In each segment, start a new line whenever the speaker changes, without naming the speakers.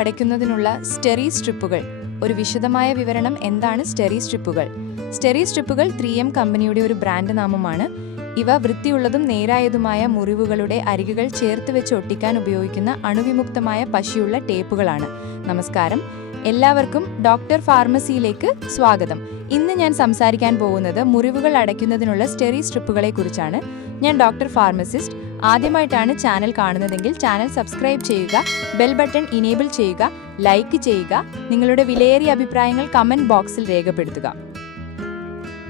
അടയ്ക്കുന്നതിനുള്ള സ്റ്റെറി സ്ട്രിപ്പുകൾ. ഒരു വിശദമായ വിവരണം എന്താണ് സ്റ്റെറി സ്ട്രിപ്പുകൾ? സ്റ്റെറി സ്ട്രിപ്പുകൾ ത്രീ എം കമ്പനിയുടെ ഒരു ബ്രാൻഡ് നാമമാണ്. ഇവ വൃത്തിയുള്ളതും നേരായതുമായ മുറിവുകളുടെ അരികുകൾ ചേർത്ത് വെച്ച് ഒട്ടിക്കാൻ ഉപയോഗിക്കുന്ന അണുവിമുക്തമായ പശിയുള്ള ടേപ്പുകളാണ്. നമസ്കാരം. എല്ലാവർക്കും ഡോക്ടർ ഫാർമസിയിലേക്ക് സ്വാഗതം. ഇന്ന് ഞാൻ സംസാരിക്കാൻ പോകുന്നത് മുറിവുകൾ അടയ്ക്കുന്നതിനുള്ള സ്റ്റെറി സ്ട്രിപ്പുകളെ കുറിച്ചാണ് ഞാൻ ഡോക്ടർ ഫാർമസിസ്റ്റ്. ആദ്യമായിട്ടാണ് ചാനൽ കാണുന്നതെങ്കിൽ ചാനൽ സബ്സ്ക്രൈബ് ചെയ്യുക ബെൽ ബട്ടൺ ഇനേബിൾ ചെയ്യുക ലൈക്ക് ചെയ്യുക നിങ്ങളുടെ വിലയേറിയ അഭിപ്രായങ്ങൾ കമന്റ് ബോക്സിൽ രേഖപ്പെടുത്തുക.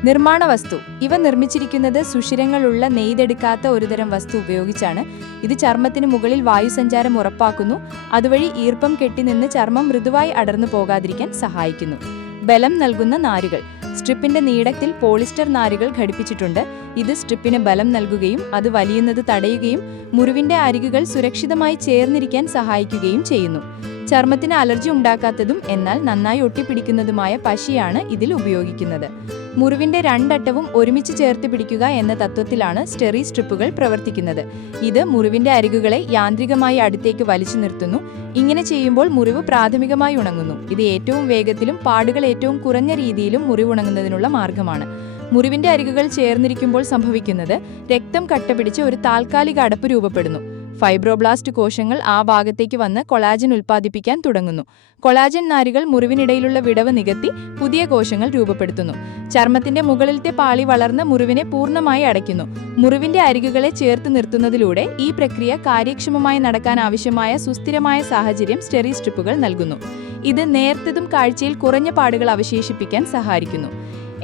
നിർമ്മാണ വസ്തു. ഇവ നിർമ്മിച്ചിരിക്കുന്നത് സുഷിരങ്ങളുള്ള നെയ്തെടുക്കാത്ത ഒരുതരം വസ്തു ഉപയോഗിച്ചാണ്. ഇത് ചർമ്മത്തിന് മുകളിൽ വായുസഞ്ചാരം ഉറപ്പാക്കുന്നു. അതുവഴി ഈർപ്പം കെട്ടിനിന്ന് ചർമ്മം മൃദുവായി അടർന്നു പോകാതിരിക്കാൻ സഹായിക്കുന്നു. ബലം നൽകുന്ന നാരുകൾ. സ്ട്രിപ്പിന്റെ നീളത്തിൽ പോളിസ്റ്റർ നാരുകൾ ഘടിപ്പിച്ചിട്ടുണ്ട്. ഇത് സ്ട്രിപ്പിന് ബലം നൽകുകയും അത് വലിയുന്നത് തടയുകയും മുറിവിന്റെ അരികുകൾ സുരക്ഷിതമായി ചേർന്നിരിക്കാൻ സഹായിക്കുകയും ചെയ്യുന്നു. ചർമ്മത്തിന് അലർജി ഉണ്ടാക്കാത്തതും എന്നാൽ നന്നായി ഒട്ടിപ്പിടിക്കുന്നതുമായ പശിയാണ് ഇതിൽ ഉപയോഗിക്കുന്നത്. മുറിവിന്റെ രണ്ടറ്റവും ഒരുമിച്ച് ചേർത്ത് പിടിക്കുക എന്ന തത്വത്തിലാണ് സ്റ്റെറി സ്ട്രിപ്പുകൾ പ്രവർത്തിക്കുന്നത്. ഇത് മുറിവിന്റെ അരികുകളെ യാന്ത്രികമായി അടുത്തേക്ക് വലിച്ചു നിർത്തുന്നു. ഇങ്ങനെ ചെയ്യുമ്പോൾ മുറിവ് പ്രാഥമികമായി ഉണങ്ങുന്നു. ഇത് ഏറ്റവും വേഗത്തിലും പാടുകൾ ഏറ്റവും കുറഞ്ഞ രീതിയിലും മുറിവുണങ്ങുന്നതിനുള്ള മാർഗമാണ്. മുറിവിന്റെ അരികുകൾ ചേർന്നിരിക്കുമ്പോൾ സംഭവിക്കുന്നത് രക്തം കട്ടപിടിച്ച് ഒരു താൽക്കാലിക അടപ്പ് രൂപപ്പെടുന്നു. ഫൈബ്രോബ്ലാസ്റ്റ് കോശങ്ങൾ ആ ഭാഗത്തേക്ക് വന്ന് കൊളാജൻ ഉൽപ്പാദിപ്പിക്കാൻ തുടങ്ങുന്നു. കൊളാജൻ നാരുകൾ മുറിവിനിടയിലുള്ള വിടവ് നികത്തി പുതിയ കോശങ്ങൾ രൂപപ്പെടുത്തുന്നു. ചർമ്മത്തിന്റെ മുകളിലത്തെ പാളി വളർന്ന് മുറിവിനെ പൂർണമായി അടയ്ക്കുന്നു. മുറിവിന്റെ അരികുകളെ ചേർത്ത് നിർത്തുന്നതിലൂടെ ഈ പ്രക്രിയ കാര്യക്ഷമമായി നടക്കാൻ ആവശ്യമായ സുസ്ഥിരമായ സാഹചര്യം സ്റ്റെറി സ്ട്രിപ്പുകൾ നൽകുന്നു. ഇത് നേർത്തതും കാഴ്ചയിൽ കുറഞ്ഞ പാടുകൾ അവശേഷിപ്പിക്കാൻ സഹായിക്കുന്നു.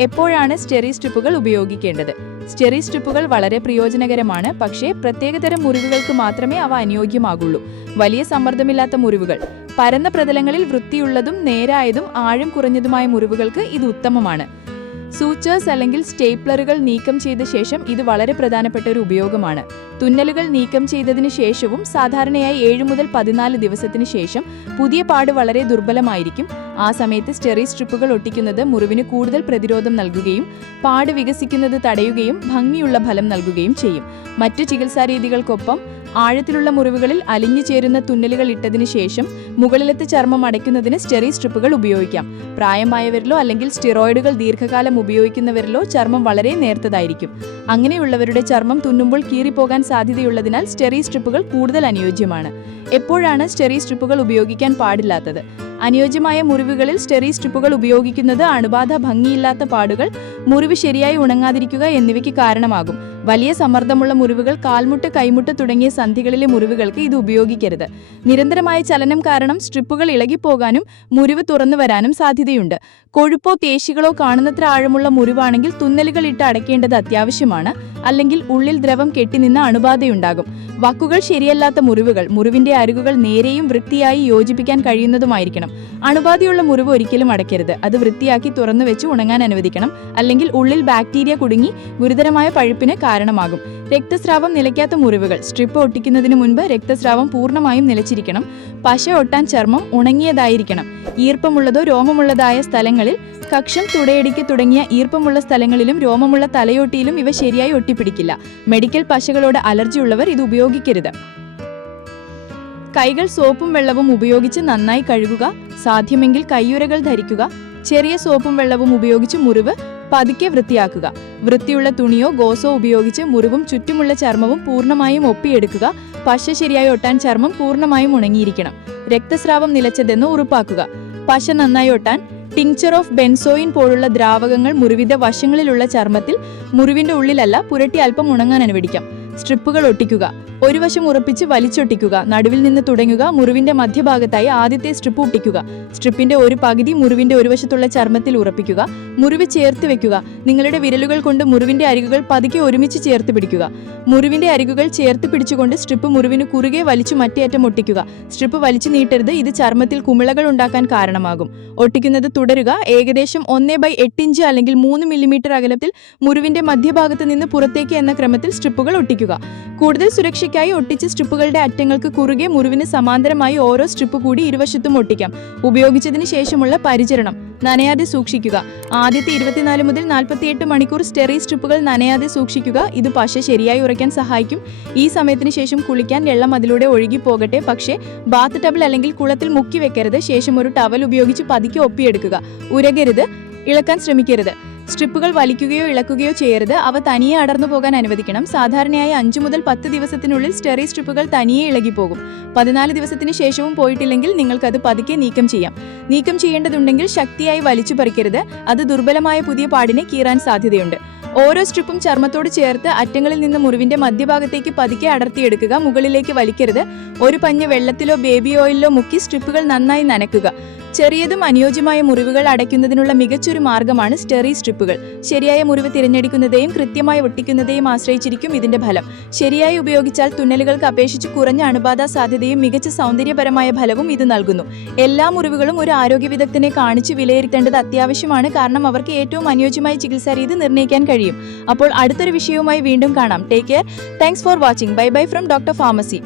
എപ്പോഴാണ് സ്റ്റെറി സ്ട്രിപ്പുകൾ ഉപയോഗിക്കേണ്ടത്? സ്റ്റെറി സ്ട്രിപ്പുകൾ വളരെ പ്രയോജനകരമാണ്. പക്ഷേ പ്രത്യേകതരം മുറിവുകൾക്ക് മാത്രമേ അവ അനുയോജ്യമാകുള്ളൂ. വലിയ സമ്മർദ്ദമില്ലാത്ത മുറിവുകൾ. പരന്ന പ്രതലങ്ങളിൽ വൃത്തിയുള്ളതും നേരായതും ആഴം കുറഞ്ഞതുമായ മുറിവുകൾക്ക് ഇത് ഉത്തമമാണ്. സൂച്ചേഴ്സ് അല്ലെങ്കിൽ സ്റ്റേപ്ലറുകൾ നീക്കം ചെയ്ത ശേഷം ഇത് വളരെ പ്രധാനപ്പെട്ട ഒരു ഉപയോഗമാണ്. തുന്നലുകൾ നീക്കം ചെയ്തതിനു ശേഷവും സാധാരണയായി ഏഴ് മുതൽ പതിനാല് ദിവസത്തിന് ശേഷം പുതിയ പാട് വളരെ ദുർബലമായിരിക്കും. ആ സമയത്ത് സ്റ്റെറി സ്ട്രിപ്പുകൾ ഒട്ടിക്കുന്നത് മുറിവിന് കൂടുതൽ പ്രതിരോധം നൽകുകയും പാട് വികസിക്കുന്നത് തടയുകയും ഭംഗിയുള്ള ഫലം നൽകുകയും ചെയ്യും. മറ്റു ചികിത്സാരീതികൾക്കൊപ്പം ആഴത്തിലുള്ള മുറിവുകളിൽ അലിഞ്ഞു ചേരുന്ന തുന്നലുകൾ ഇട്ടതിന് ശേഷം മുകളിലത്തെ ചർമ്മം അടയ്ക്കുന്നതിന് സ്റ്റെറി സ്ട്രിപ്പുകൾ ഉപയോഗിക്കാം. പ്രായമായവരിലോ അല്ലെങ്കിൽ സ്റ്റിറോയിഡുകൾ ദീർഘകാലം ഉപയോഗിക്കുന്നവരിലോ ചർമ്മം വളരെ നേർത്തതായിരിക്കും. അങ്ങനെയുള്ളവരുടെ ചർമ്മം തുന്നുമ്പോൾ കീറിപ്പോകാൻ സാധ്യതയുള്ളതിനാൽ സ്റ്റെറി സ്ട്രിപ്പുകൾ കൂടുതൽ അനുയോജ്യമാണ്. എപ്പോഴാണ് സ്റ്റെറി സ്ട്രിപ്പുകൾ ഉപയോഗിക്കാൻ പാടില്ലാത്തത്? അനുയോജ്യമായ മുറിവുകളിൽ സ്റ്റെറി സ്ട്രിപ്പുകൾ ഉപയോഗിക്കുന്നത് അണുബാധ ഭംഗിയില്ലാത്ത പാടുകൾ മുറിവ് ശരിയായി ഉണങ്ങാതിരിക്കുക എന്നിവയ്ക്ക് കാരണമാകും. വലിയ സമ്മർദ്ദമുള്ള മുറിവുകൾ കാൽമുട്ട് കൈമുട്ട് തുടങ്ങിയ സന്ധികളിലെ മുറിവുകൾക്ക് ഇത് ഉപയോഗിക്കരുത്. നിരന്തരമായ ചലനം കാരണം സ്ട്രിപ്പുകൾ ഇളകിപ്പോകാനും മുറിവ് തുറന്നു വരാനും സാധ്യതയുണ്ട്. കൊഴുപ്പോ തേശികളോ കാണുന്നത്ര ആഴമുള്ള മുറിവാണെങ്കിൽ തുന്നലുകൾ ഇട്ട് അടയ്ക്കേണ്ടത് അത്യാവശ്യമാണ്. അല്ലെങ്കിൽ ഉള്ളിൽ ദ്രവം കെട്ടിനിന്ന് അണുബാധയുണ്ടാകും. വക്കുകൾ ശരിയല്ലാത്ത മുറിവുകൾ മുറിവിന്റെ അരികുകൾ നേരെയും വൃത്തിയായി യോജിപ്പിക്കാൻ കഴിയുന്നതുമായിരിക്കണം. അണുബാധയുള്ള മുറിവ് ഒരിക്കലും അടയ്ക്കരുത്. അത് വൃത്തിയാക്കി തുറന്നു വെച്ച് ഉണങ്ങാൻ അനുവദിക്കണം. അല്ലെങ്കിൽ ഉള്ളിൽ ബാക്ടീരിയ കുടുങ്ങി ഗുരുതരമായ പഴുപ്പിന് കാരണമാകും. രക്തസ്രാവം നിലയ്ക്കാത്ത മുറിവുകൾ. സ്ട്രിപ്പ് ഒട്ടിക്കുന്നതിന് മുൻപ് രക്തസ്രാവം പൂർണമായും നിലച്ചിരിക്കണം. പശ ഒട്ടാൻ ചർമ്മം ഉണങ്ങിയതായിരിക്കണം. ഈർപ്പമുള്ളതോ രോമമുള്ളതായ സ്ഥലങ്ങളിൽ കക്ഷം തുടയടിക്ക് തുടങ്ങിയ ഈർപ്പമുള്ള സ്ഥലങ്ങളിലും രോമമുള്ള തലയോട്ടിയിലും ഇവ ശരിയായി ഒട്ടിപ്പിടിക്കില്ല. മെഡിക്കൽ പശകളോട് അലർജി ഉള്ളവർ ഇത് ഉപയോഗിക്കരുത്. കൈകൾ സോപ്പും വെള്ളവും ഉപയോഗിച്ച് നന്നായി കഴുകുക. സാധ്യമെങ്കിൽ കയ്യുരകൾ ധരിക്കുക. ചെറിയ സോപ്പും വെള്ളവും ഉപയോഗിച്ച് മുറിവ് പതുക്കെ വൃത്തിയാക്കുക. വൃത്തിയുള്ള തുണിയോ ഗോസോ ഉപയോഗിച്ച് മുറിവും ചുറ്റുമുള്ള ചർമ്മവും പൂർണമായും ഒപ്പിയെടുക്കുക. പശ ശരിയായി ഒട്ടാൻ ചർമ്മം പൂർണമായും ഉണങ്ങിയിരിക്കണം. രക്തസ്രാവം നിലച്ചതെന്ന് ഉറപ്പാക്കുക. പശ നന്നായി ഒട്ടാൻ ടിങ്ചർ ഓഫ് ബെൻസോയിൻ പോലുള്ള ദ്രാവകങ്ങൾ മുറിവിന്റെ വശങ്ങളിലുള്ള ചർമ്മത്തിൽ മുറിവിന്റെ ഉള്ളിലല്ല പുരട്ടി അല്പം ഉണങ്ങാൻ അനുവദിക്കാം. സ്ട്രിപ്പുകൾ ഒട്ടിക്കുക. ഒരു വശം ഉറപ്പിച്ച് വലിച്ചൊട്ടിക്കുക. നടുവിൽ നിന്ന് തുടങ്ങുക. മുറിവിന്റെ മധ്യഭാഗത്തായി ആദ്യത്തെ സ്ട്രിപ്പ് ഒട്ടിക്കുക. സ്ട്രിപ്പിന്റെ ഒരു പകുതി മുറിവിന്റെ ഒരു വശത്തുള്ള ചർമ്മത്തിൽ ഉറപ്പിക്കുക. മുറിവ് ചേർത്ത് വെക്കുക. നിങ്ങളുടെ വിരലുകൾ കൊണ്ട് മുറിവിന്റെ അരികുകൾ പതുക്കെ ഒരുമിച്ച് ചേർത്ത് പിടിക്കുക. മുറിവിന്റെ അരികുകൾ ചേർത്ത് പിടിച്ചുകൊണ്ട് സ്ട്രിപ്പ് മുറിവിന് കുറുകെ വലിച്ചു മറ്റേറ്റം ഒട്ടിക്കുക. സ്ട്രിപ്പ് വലിച്ചു നീട്ടരുത്. ഇത് ചർമ്മത്തിൽ കുമിളകൾ ഉണ്ടാക്കാൻ കാരണമാകും. ഒട്ടിക്കുന്നത് തുടരുക. ഏകദേശം ഒന്നേ ബൈ എട്ട് ഇഞ്ച് അല്ലെങ്കിൽ മൂന്ന് മില്ലിമീറ്റർ അകലത്തിൽ മുറിവിന്റെ മധ്യഭാഗത്ത് നിന്ന് പുറത്തേക്ക് എന്ന ക്രമത്തിൽ സ്ട്രിപ്പുകൾ ഒട്ടിക്കുക. കൂടുതൽ സുരക്ഷയ്ക്കായി ഒട്ടിച്ച സ്ട്രിപ്പുകളുടെ അറ്റങ്ങൾക്ക് കുറുകെ മുറിവിന് സമാന്തരമായി ഓരോ സ്ട്രിപ്പ് കൂടി ഇരുവശത്തും ഒട്ടിക്കാം. ഉപയോഗിച്ചതിന് ശേഷമുള്ള പരിചരണം.
നനയാതെ സൂക്ഷിക്കുക. ആദ്യത്തെ ഇരുപത്തിനാല് മുതൽ നാൽപ്പത്തിയെട്ട് മണിക്കൂർ സ്റ്റെറി സ്ട്രിപ്പുകൾ നനയാതെ സൂക്ഷിക്കുക. ഇത് പശ ശരിയായി ഉറയ്ക്കാൻ സഹായിക്കും. ഈ സമയത്തിന് ശേഷം കുളിക്കാൻ വെള്ളം അതിലൂടെ ഒഴുകി പോകട്ടെ. പക്ഷേ ബാത്ത് ടബിൾ അല്ലെങ്കിൽ കുളത്തിൽ മുക്കി വെക്കരുത്. ശേഷം ഒരു ടവൽ ഉപയോഗിച്ച് പതുക്കെ ഒപ്പിയെടുക്കുക. ഉരകരുത്. ഇളക്കാൻ ശ്രമിക്കരുത്. സ്ട്രിപ്പുകൾ വലിക്കുകയോ ഇളക്കുകയോ ചെയ്യരുത്. അവ തനിയെ അടർന്നു പോകാൻ അനുവദിക്കണം. സാധാരണയായി അഞ്ചു മുതൽ പത്ത് ദിവസത്തിനുള്ളിൽ സ്റ്റെറി സ്ട്രിപ്പുകൾ തനിയെ ഇളകിപ്പോകും. പതിനാല് ദിവസത്തിന് ശേഷവും പോയിട്ടില്ലെങ്കിൽ നിങ്ങൾക്കത് പതുക്കെ നീക്കം ചെയ്യാം. നീക്കം ചെയ്യേണ്ടതുണ്ടെങ്കിൽ ശക്തിയായി വലിച്ചു പറിക്കരുത്. അത് ദുർബലമായ പുതിയ പാടിനെ കീറാൻ സാധ്യതയുണ്ട്. ഓരോ സ്ട്രിപ്പും ചർമ്മത്തോട് ചേർത്ത് അറ്റങ്ങളിൽ നിന്ന് മുറിവിന്റെ മധ്യഭാഗത്തേക്ക് പതുക്കെ അടർത്തിയെടുക്കുക മുകളിലേക്ക് വലിക്കരുത്. ഒരു പഞ്ഞ് വെള്ളത്തിലോ ബേബി ഓയിലിലോ മുക്കി സ്ട്രിപ്പുകൾ നന്നായി നനയ്ക്കുക ചെറിയതും അനുയോജ്യമായ മുറിവുകൾ അടയ്ക്കുന്നതിനുള്ള മികച്ചൊരു മാർഗമാണ് സ്റ്റെറി സ്ട്രിപ്പുകൾ. ശരിയായ മുറിവ് തിരഞ്ഞെടുക്കുന്നതെയും കൃത്യമായി ഒട്ടിക്കുന്നതെയും ആശ്രയിച്ചിരിക്കും ഇതിന്റെ ഫലം. ശരിയായി ഉപയോഗിച്ചാൽ തുന്നലുകൾക്ക് അപേക്ഷിച്ച് കുറഞ്ഞ അണുബാധ സാധ്യതയും മികച്ച സൗന്ദര്യപരമായ ഫലവും ഇത് നൽകുന്നു. എല്ലാ മുറിവുകളും ഒരു ആരോഗ്യ വിദഗ്ധനെ കാണിച്ച് വിലയിരുത്തേണ്ടത് അത്യാവശ്യമാണ്. കാരണം അവർക്ക് ഏറ്റവും അനുയോജ്യമായ ചികിത്സാ രീതി നിർണയിക്കാൻ കഴിയും. അപ്പോൾ അടുത്തൊരു വിഷയവുമായി വീണ്ടും കാണാം. Take care thanks for watching bye bye from doctor pharmacy